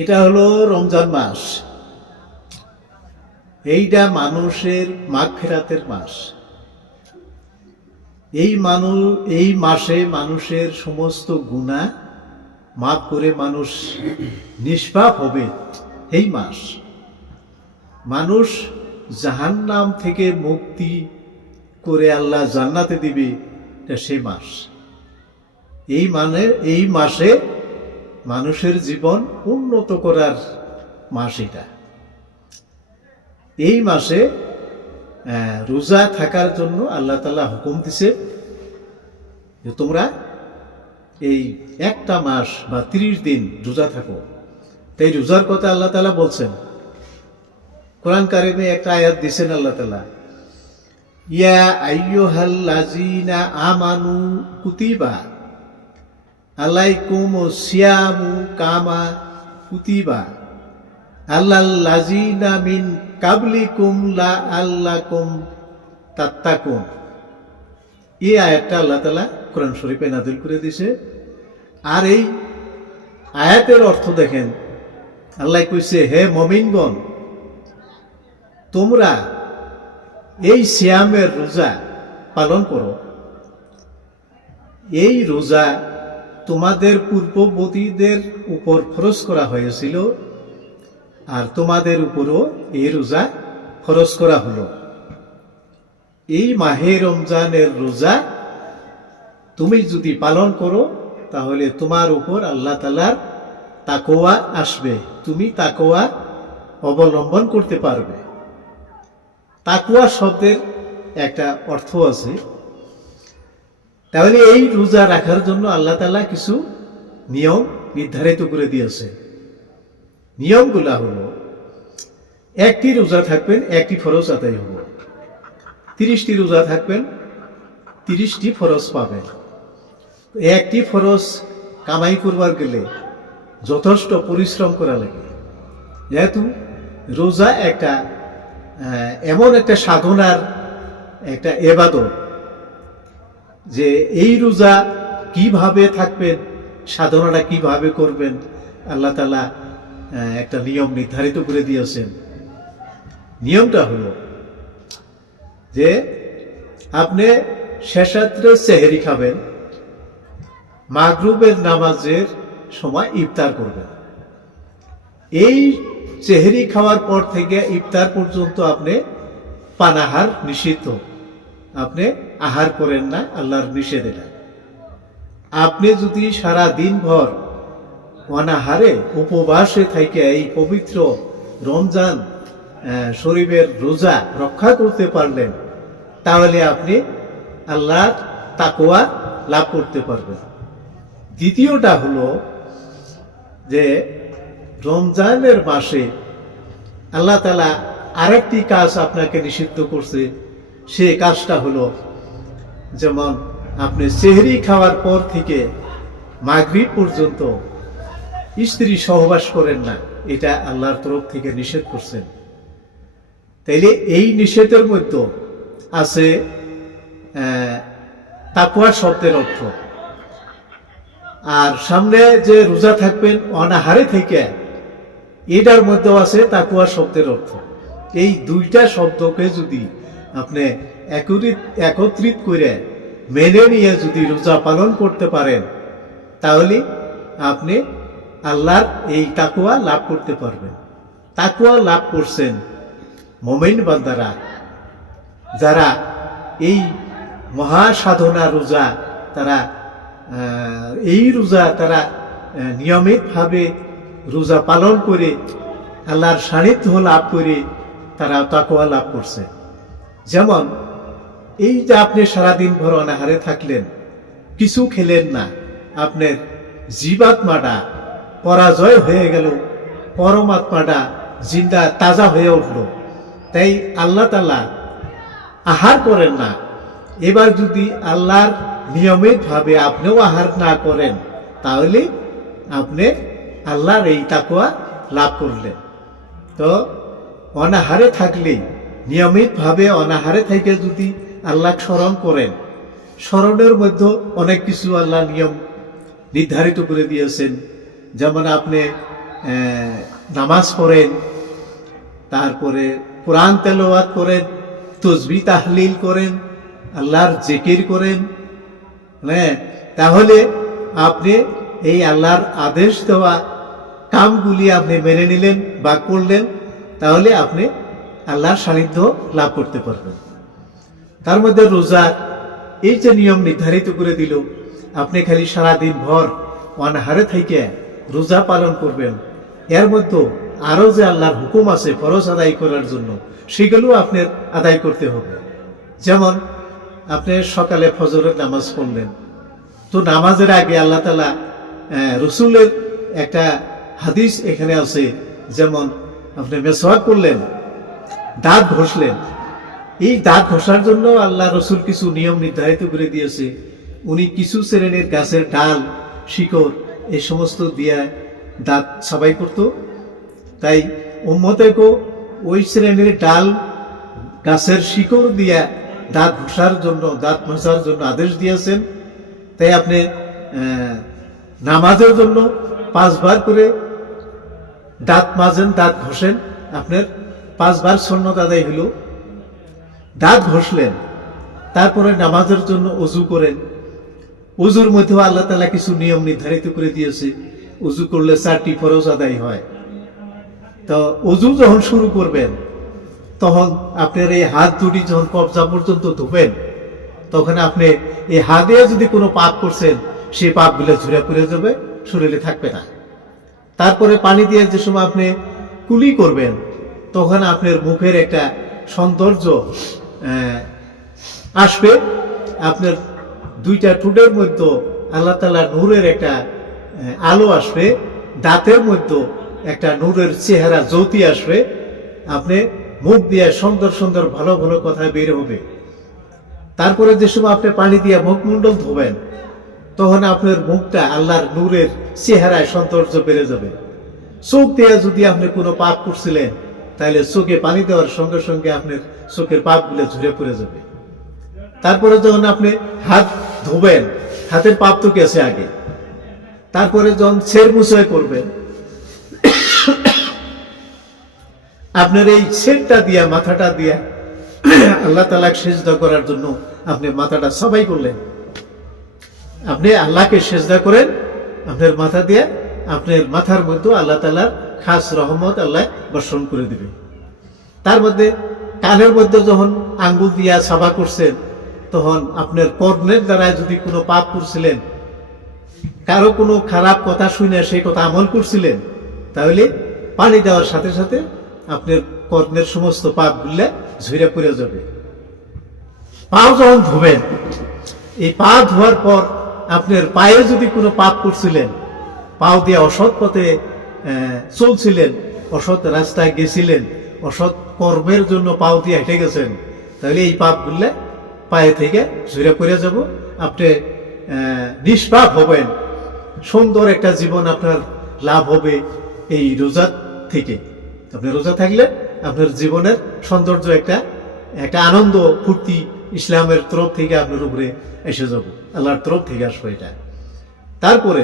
এটা হলো রমজান মাস। এইটা মানুষের মাগফিরাতের মাস। এই মাসে মানুষের সমস্ত গুনাহ মাফ করে মানুষ নিষ্পাপ হবে। এই মাস মানুষ জাহান্নাম থেকে মুক্তি করে আল্লাহ জান্নাতে দিবে, এটা সে মাস। এই মাসে মানুষের জীবন উন্নত করার মাস এটা। এই মাসে রোজা থাকার জন্য আল্লাহ তাআলা হুকুম দিছে যে তোমরা এই একটা মাস বা 30 দিন রোজা থাকো। তাই রোজার কথা আল্লাহ তাআলা বলছেন। কোরআন কারিমে একটা আয়াত দিয়েছেন আল্লাহ তাআলা, ইয়া আইয়ুহাল্লাযীনা আমানু কুতিবা আলাইকুমুস সিয়ামু কামা কুতিবা আলাল্লাযীনা মিন কাবলিকুম লাআল্লাকুম তাত্তাকুন। এই আয়াতটা আল্লাহ তাআলা কোরআন শরীফে নাযিল করে দিয়েছে। আর এই আয়াতের অর্থ দেখেন, আল্লাহ কইছে, হে মুমিনগণ, তোমরা এই সিয়ামের রোজা পালন করো। এই রোজা তোমাদের পূর্ববর্তীদের উপর ফরজ করা হয়েছিল, আর তোমাদের উপরও এই রোজা ফরজ করা হলো। এই মাহে রমজানের রোজা তুমি যদি পালন করো তাহলে তোমার উপর আল্লাহ তাআলার তাকওয়া আসবে, তুমি তাকওয়া অবলম্বন করতে পারবে। তাকওয়া শব্দের একটা অর্থ আছে। তাহলে এই রোজা রাখার জন্য আল্লাহ তাআলা কিছু নিয়ম নির্ধারিত করে দিয়েছে। নিয়মগুলা হলো, একটি রোজা থাকবেন, একটি ফরজ আদায় হবে। 30টি রোজা থাকবেন, 30টি ফরজ পাবেন। একটি ফরজ কামাই করবার গেলে যথেষ্ট পরিশ্রম করা লাগে, যেহেতু রোজা একটা এমন একটা সাধনার একটা ইবাদত, যে এই রোজা কিভাবে থাকবেন, সাধনাটা কিভাবে করবেন, আল্লাহ তাআলা একটা নিয়ম নির্ধারিত করে দিয়েছেন। নিয়মটা হলো যে আপনি শেষরাত্রে সেহরি খাবেন, মাগরিবের নামাজের সময় ইফতার করবেন। এই সেহরি খাওয়ার পর থেকে ইফতার পর্যন্ত আপনি পানাহার নিষিদ্ধ, আপনি আহার করেন না, আল্লাহর নিষেধ এটা। আপনি যদি সারা দিন ভর অনাহারে উপবাসে থেকে এই পবিত্র রমজান শরীফের রোজা রক্ষা করতে পারলেন, তাহলে আপনি আল্লাহর তাকওয়া লাভ করতে পারবেন। দ্বিতীয়টা হলো যে রমজানের মাসে আল্লাহ তাআলা আরেকটি কাজ আপনাকে নিষিদ্ধ করছে। সে কাজটা হলো, যেমন আপনি সেহরি খাওয়ার পর থেকে মাগরিব পর্যন্ত স্ত্রী সহবাস করেন না, এটা আল্লাহর তরফ থেকে নিষেধ করছেন। তাইলে এই নিষেধের মধ্যে আছে তাকওয়া শব্দের অর্থ। আর সামনে যে রোজা থাকবেন অনাহারে থেকে, এটার মধ্যেও আছে তাকওয়া শব্দের অর্থ। এই দুইটা শব্দকে যদি আপনি একত্রিত করে মেনে নিয়ে যদি রোজা পালন করতে পারেন, তাহলে আপনি আল্লাহর এই তাকওয়া লাভ করতে পারবেন। তাকওয়া লাভ করছেন মুমিন বান্দারা, যারা এই মহাসাধনা রোজা, তারা এই রোজা তারা নিয়মিতভাবে রোজা পালন করে আল্লাহর সান্নিধ্য লাভ করে তারা তাকওয়া লাভ করছে। যেমন এই যে আপনি সারাদিন ভর অনাহারে থাকলেন, কিছু খেলেন না, আপনার জীবাত্মাটা পরাজয় হয়ে গেল, পরমাত্মাটা জিন্দা তাজা হয়ে উঠল। তাই আল্লাহ তাআলা আহার করেন না। এবার যদি আল্লাহর নিয়মিতভাবে আপনিও আহার না করেন, তাহলে আপনি আল্লাহর এই তাকওয়া লাভ করলেন। তো অনাহারে থাকলেই, নিয়মিতভাবে অনাহারে থেকে যদি আল্লাহ স্মরণ করেন, স্মরণের মধ্যে অনেক কিছু আল্লাহ নিয়ম নির্ধারিত করে দিয়েছেন। যেমন আপনি নামাজ পড়েন, তারপরে কোরআন তেলাওয়াত করেন, তসবিহ তাহলিল করেন, আল্লাহর জিকির করেন, হ্যাঁ, তাহলে আপনি এই আল্লাহর আদেশ দেওয়া কামগুলি আপনি মেনে নিলেন বা করলেন, তাহলে আপনি আল্লাহর সান্নিধ্য লাভ করতে পারবেন। তার মধ্যে রোজা এই যে নিয়ম নির্ধারিত করে দিল, আপনি খালি সারাদিন ভর অনাহারে থেকে রোজা পালন করবেন, এর মধ্যে আরো যে আল্লাহর হুকুম আছে ফরজ আদায় করার জন্য, সেগুলো আপনার আদায় করতে হবে। যেমন আপনি সকালে ফজরের নামাজ পড়লেন, তো নামাজের আগে আল্লাহ তাআলা রসুলের একটা হাদিস এখানে আছে, যেমন আপনি মেসওয়াক করলেন, দাঁত ঘষলেন, এই দাঁত ঘষার জন্য আল্লাহ রসুল কিছু নিয়ম নির্ধারিত করে দিয়েছে। উনি কিছু শ্রেণীর গাছের ডাল, শিকড় এই সমস্ত দিয়ে দাঁত সাফাই করত। তাই উম্মতেকেও ওই শ্রেণীর ডাল, গাছের শিকড় দিয়ে দাঁত ঘষার জন্য, দাঁত ঘষার জন্য আদেশ দিয়েছেন। তাই আপনি নামাজের জন্য 5 বার করে দাঁত মাজেন, দাঁত ঘষেন, আপনার 5 বার সুন্নত আদায় হলো। দাঁত ঘষলেন, তারপরে নামাজের জন্য অজু করেন। অজুর মধ্যেও আল্লাহ তাআলা কিছু নিয়ম নির্ধারিত করে দিয়েছে। অজু করলে 4টি ফরজ আদায় হয়। তো অজু যখন শুরু করবেন, তখন আপনার এই হাত দুটি যখন কবজা পর্যন্ত ধুবেন, তখন আপনি এই হাত দিয়ে যদি কোনো পাপ করছেন, সেই পাপগুলো ঝরে পড়ে যাবে, শরীরে থাকবে না। তারপরে পানি দিয়ে যে সময় আপনি কুলি করবেন, তখন আপনার মুখের একটা সৌন্দর্য আসবে, আপনার 2টা ঠোঁটের মধ্যে আল্লাহ তাআলার নূরের একটা আলো আসবে, দাঁতের মধ্যে একটা নূরের চেহারা জ্যোতি আসবে, আপনি মুখ দিয়ে সুন্দর সুন্দর ভালো ভালো কথা বের হবে। তারপরে যে সময় আপনি পানি দিয়ে মুখমণ্ডল ধোবেন, তখন আপনার মুখটা আল্লাহর নূরের চেহারায় সৌন্দর্য বেড়ে যাবে। চোখ দিয়ে যদি আপনি কোনো পাপ করছিলেন, তাহলে চোখে পানি দেওয়ার সঙ্গে সঙ্গে আপনার চোখের পাপগুলো ঝরে পড়ে যাবে। তারপরে যখন আপনি হাত ধোবেন, হাতের পাপ তো গেছে আগে, তারপরে যখন ছেড় মুছয় করবেন, আপনার এই ছেড়টা দিয়া, মাথাটা দিয়া আল্লাহ তাআলাকে সিজদা করার জন্য আপনি মাথাটা সবাই করলেন। আপনি আল্লাহকে সিজদা করেন, আপনার মাথা দিয়ে, আপনার মাথার মধ্যে আল্লাহ তাআলার খাস রহমত আল্লাহ বর্ষণ করে দিবে। তার মধ্যে কানের মধ্যে যখন আঙ্গুল দিয়া সাবা করছেন, তখন আপনার কর্ণের দ্বারা যদি কোনো পাপ করছিলেন, কারো কোনো খারাপ কথা শুনে সেই কথা আমল করছিলেন, তাহলে পানি দেওয়ার সাথে সাথে আপনার কর্ণের সমস্ত পাপগুলা ঝরে পড়ে যাবে। পাও যখন ধোবেন, এই পা ধোয়ার পর আপনার পায়ে যদি কোনো পাপ করছিলেন, পাও দিয়ে অসৎ পথে চলছিলেন, অসৎ রাস্তায় গেছিলেন, অসৎ কর্মের জন্য পাও দিয়ে হেঁটে গেছেন, তাহলে এই পাপগুলা পায়ে থেকে ঝরে পড়ে যাব। আপনি নিষ্পাপ হবেন, সুন্দর একটা জীবন আপনার লাভ হবে এই রোজা থেকে। আপনি রোজা থাকলে আপনার জীবনের সৌন্দর্য একটা আনন্দ ফুর্তি ইসলামের তরফ থেকে আপনার উপরে এসে যাব, আল্লাহর তরফ থেকে আসবে এটা। তারপরে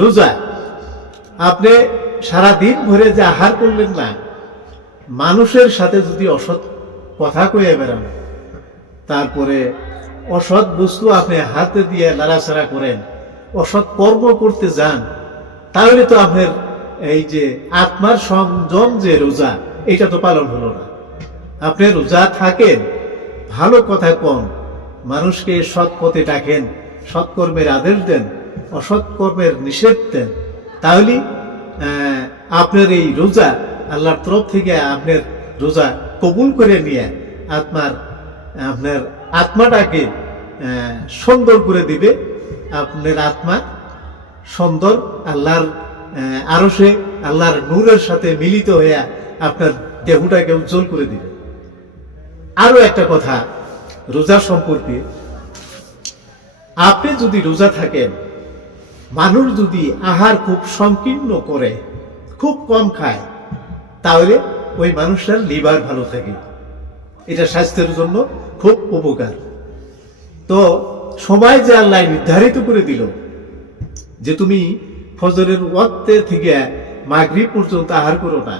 রোজা আপনি সারাদিন ভরে যে আহার করলেন না, মানুষের সাথে যদি অসৎ কথা কয়ে বেড়ান, তারপরে অসৎ বস্তু আপনি হাতে দিয়ে লাড়াছাড়া করেন, অসৎ কর্ম করতে যান, তাহলে তো আপনার এই যে আত্মার সংযম যে রোজা, এটা তো পালন হলো না। আপনি রোজা থাকেন, ভালো কথা কন, মানুষকে সৎ পথে ডাকেন, সৎকর্মের আদেশ দেন, অসৎ কর্মের নিষেধ দেন, তাহলে আপনার এই রোজা আল্লাহর তরফ থেকে আপনার রোজা কবুল করে নিয়ে আপনার আত্মাটাকে সুন্দর করে দিবে। আপনার আত্মা সুন্দর আল্লাহর আরশে আল্লাহর নূরের সাথে মিলিত হয়ে আপনার দেহটাকে উজ্জ্বল করে দিবে। আরো একটা কথা রোজা সম্পর্কে, আপনি যদি রোজা থাকেন, মানুষ যদি আহার খুব সংকীর্ণ করে, খুব কম খায়, তাহলে ওই মানুষটার লিভার ভালো থাকে, এটা স্বাস্থ্যের জন্য খুব উপকার। তো সময় যে আল্লাহ নির্ধারিত করে দিল যে তুমি ফজরের ওয়াক্তে থেকে মাগরিব পর্যন্ত আহার করো না,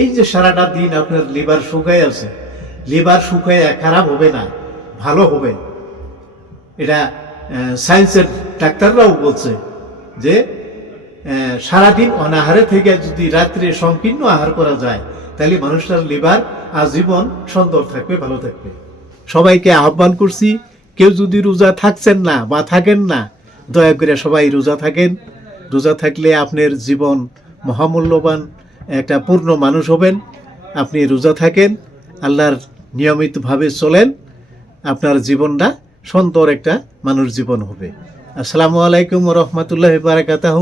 এই যে সারাটা দিন আপনার লিভার শুকায় আছে, লিভার শুকায় খারাপ হবে না, ভালো হবে। এটা সায়েন্সের ডাক্তাররাও বলছে যে সারাদিন অনাহারে থেকে যদি রাত্রে সংকীর্ণ আহার করা যায় তাহলে মানুষটার লিভার আজীবন সুন্দর থাকবে, ভালো থাকবে। সবাইকে আহ্বান করছি, কেউ যদি রোজা থাকছেন না বা থাকেন না, দয়া করে সবাই রোজা থাকেন। রোজা থাকলে আপনার জীবন মহামূল্যবান একটা পূর্ণ মানুষ হবেন। আপনি রোজা থাকেন, আল্লাহর নিয়মিতভাবে চলেন, আপনার জীবনটা সুন্দর একটা মানুষ জীবন হবে। আসসালামু আলাইকুম ওয়া রাহমাতুল্লাহি ওয়া বারাকাতুহু।